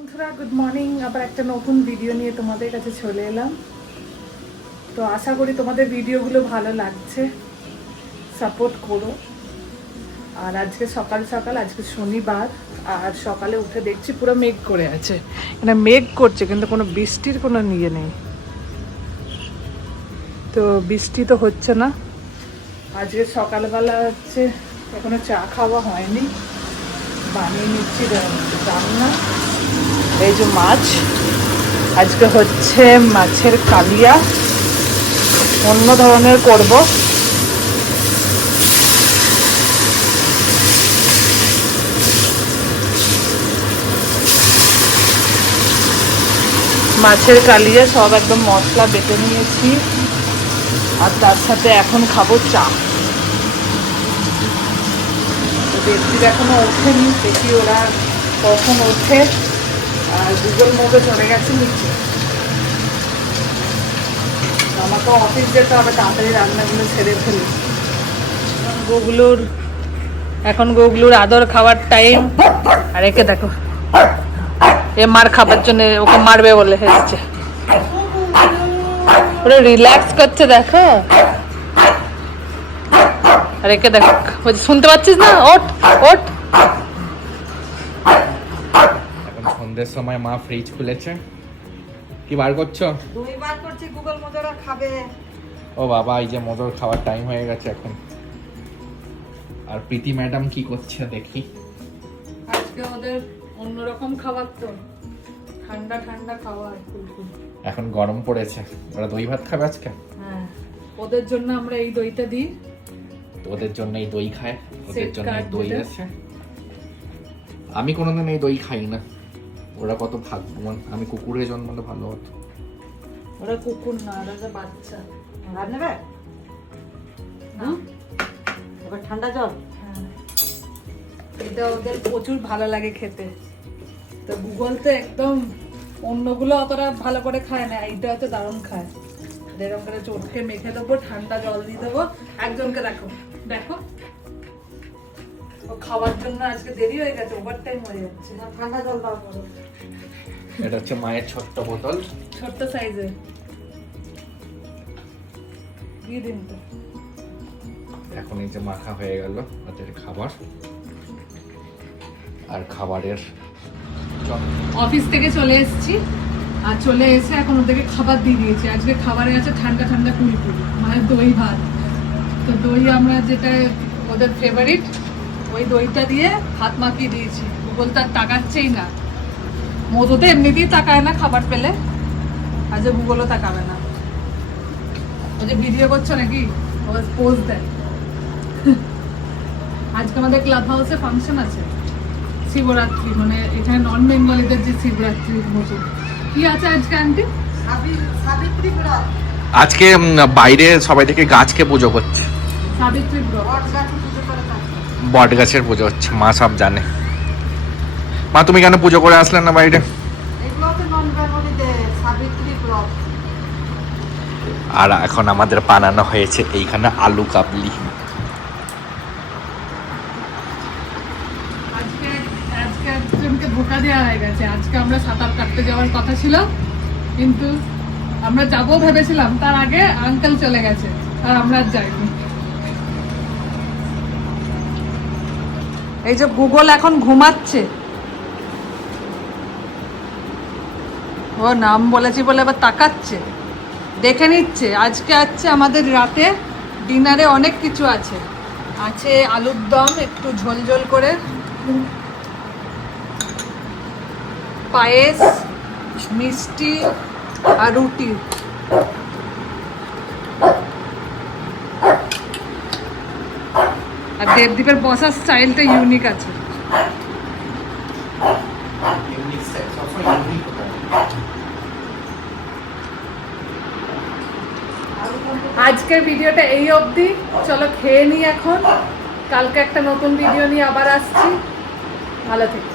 বন্ধুরা good morning. আবার একটা নতুন ভিডিও নিয়ে তোমাদের কাছে চলে এলাম। তো আশা করি তোমাদের ভিডিওগুলো ভালো লাগছে, সাপোর্ট করো। আর আজকে সকাল সকাল, আজকে শনিবার, আর সকালে উঠে দেখছি পুরো মেঘ করে আছে। মানে মেঘ করছে কিন্তু কোনো বৃষ্টির কোনো নিয়ে নেই। তো বৃষ্টি তো হচ্ছে না। আজকে সকালবেলা হচ্ছে এখনো চা খাওয়া হয়নি, বানিয়ে নিচ্ছি রান্না। এই যে মাছ, আজকে হচ্ছে মাছের কালিয়া, অন্য ধরনের করব। মাছের কালিয়া সব একদম মশলা বেটে নিয়েছি, আর তার সাথে এখন খাবো চা। ব্যক্তির এখনো ওঠেনি, দেখি ওরা কখন ওঠে। আর গুগল মোবে চলে গেছে নিচে। আমাকে অফিস যেতে হবে, তাড়াতাড়ি রান্নাগুলো ছেড়ে ফেলি। এখন গুগলুর আদর খাওয়ার টাইম। আর একে দেখো, এ মার খাবার জন্য ওকে মারবে বলে এসেছে। পুরো রিল্যাক্স করছে দেখো। আর একে দেখো, শুনতে পাচ্ছিস না? ওঠ ওঠ। এখন সন্ধ্যের সময় মা ফ্রিজ খুলেছে। কি বার করছো? দই বার করছি, গুগল মোজরা খাবে। ও বাবা, এই যে মোজর খাওয়ার টাইম হয়ে গেছে এখন। আর প্রীতি ম্যাডাম কি করছে দেখি। আজকে ওদের অন্যরকম খাবার, তো ঠান্ডা ঠান্ডা খাবার। এখন গরম পড়েছে, ওরা দই ভাত খাবে আজকে। হ্যাঁ, ওদের জন্য আমরা এই দইটা দিই। তো ওদের জন্য এই দই খায়, ওদের Set জন্য card দই যেটা। আছে। আমি কোনোদিন এই দই খাই না। ওরা কত ভাগ্যবান, আমি কুকুরে জন্মালে ভালো হতো। ওরা কুকুর না, ওরা যে বাচ্চা। আর নেবে না, এবার ঠান্ডা জল। হ্যাঁ, এটা ওদের প্রচুর ভালো লাগে খেতে। তো গুগল তো একদম অন্যগুলো অতটা ভালো করে খায় না, এইটা হচ্ছে দারুণ খায়। এরকম করে চটকে মেখে দেবো, ঠান্ডা জল দিয়ে দেবো। একজনকে দেখো দেখো, ও খাওয়ার জন্য আজকে দেরি হয়ে গেছে, ওভার টাইম হয়ে যাচ্ছে। না, ঠান্ডা জল দাও করো। এটা হচ্ছে মায়ের ছোট্ট বোতল, ছোট্ট সাইজে দিয়ে দিন তো। এখন এই যে মাখা হয়ে গেল ওদের খাবার। আর খাবারের অফিস থেকে চলে এসেছি, আর চলে এসে এখন ওদেরকে খাবার দিয়ে দিয়েছি। আজকে খাবারে আছে ঠান্ডা ঠান্ডা কুলকুলি, মানে দই ভাত। তো দই আমরা যেটা ওদের ফেভারিট, ওই দইটা দিয়ে ভাত মাখিয়ে দিয়েছি। গুগল তার তাকাচ্ছেই না। মধু তো এমনিতেই তাকায় না খাবার পেলে, আজ গুগলও তাকাবে না। ও যে ভিডিও করছো নাকি, ও পোজ দেয়। আজকে আমাদের ক্লাব হাউসে ফাংশন আছে, শিবরাত্রি, মানে এখানে নন বেঙ্গলিদের যে শিবরাত্রির মতো। কি আছে আজকে আন্টি? সাবিত্রী ব্রত। আজকে বাইরে সবাই থেকে গাছকে পুজো করছে। সাবিত্রী ব্রত। বট গাছে পুজো করে থাকে। বট গাছের পুজো হচ্ছে, মা সব জানে। মা, তুমি কেন পুজো করে আসলে না বাইরে? এগুলো তো নন বেঙ্গলিদের সাবিত্রী ব্রত। আর এখন আমাদের বানানো হয়েছে এইখানে আলু কাবলি। আজকে আজকে একজনকে ধোকা দেওয়া হয়ে গেছে। আজকে আমরা সাঁতার কাটতে যাওয়ার কথা ছিল, কিন্তু আমরা যাবো ভেবেছিলাম, তার আগে আঙ্কেল চলে গেছে, আর আমরা আর যাইনি। এই যে গুগল এখন ঘুমাচ্ছে। ও নাম বলেছি বলে এবার তাকাচ্ছে, দেখে নিচ্ছে। আজকে আছে আমাদের রাতে ডিনারে অনেক কিছু আছে। আছে আলুর দম একটু ঝোল ঝোল করে, পায়েস, মিষ্টি আর রুটি। আর দেবদীপের বসার স্টাইলটা ইউনিক আছে। আজকের ভিডিওটা এই অবধি। চলো খেয়ে নিই এখন, কালকে একটা নতুন ভিডিও নিয়ে আবার আসছি। ভালো থেকো।